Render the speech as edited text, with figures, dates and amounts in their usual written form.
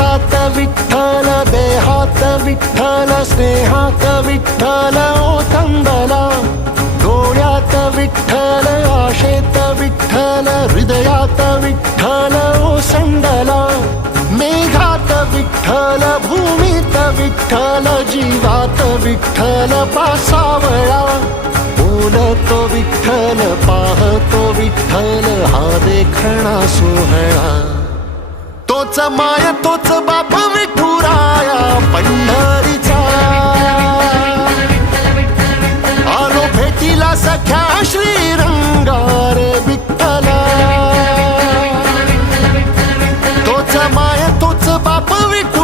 श्वासात विठ्ठल, देहात विठ्ठल, स्नेहात विठ्ठल ओथंबला. डोळ्यात विठ्ठल, आशेत विठ्ठल, हृदयात विठ्ठल ओसंडला. मेघात विठ्ठल, भूमीत विठ्ठल, जीवात विठ्ठल पासावळा. बोलतो विठ्ठल, पाहतो विठ्ठल, हा देखणा सोहळा. तोच माय तोच बाप विठुराया पंढरीचा. आलो भेटीला सख्या श्रीरंगार विठ्ठला. तोच माय तोच बाप विठुराया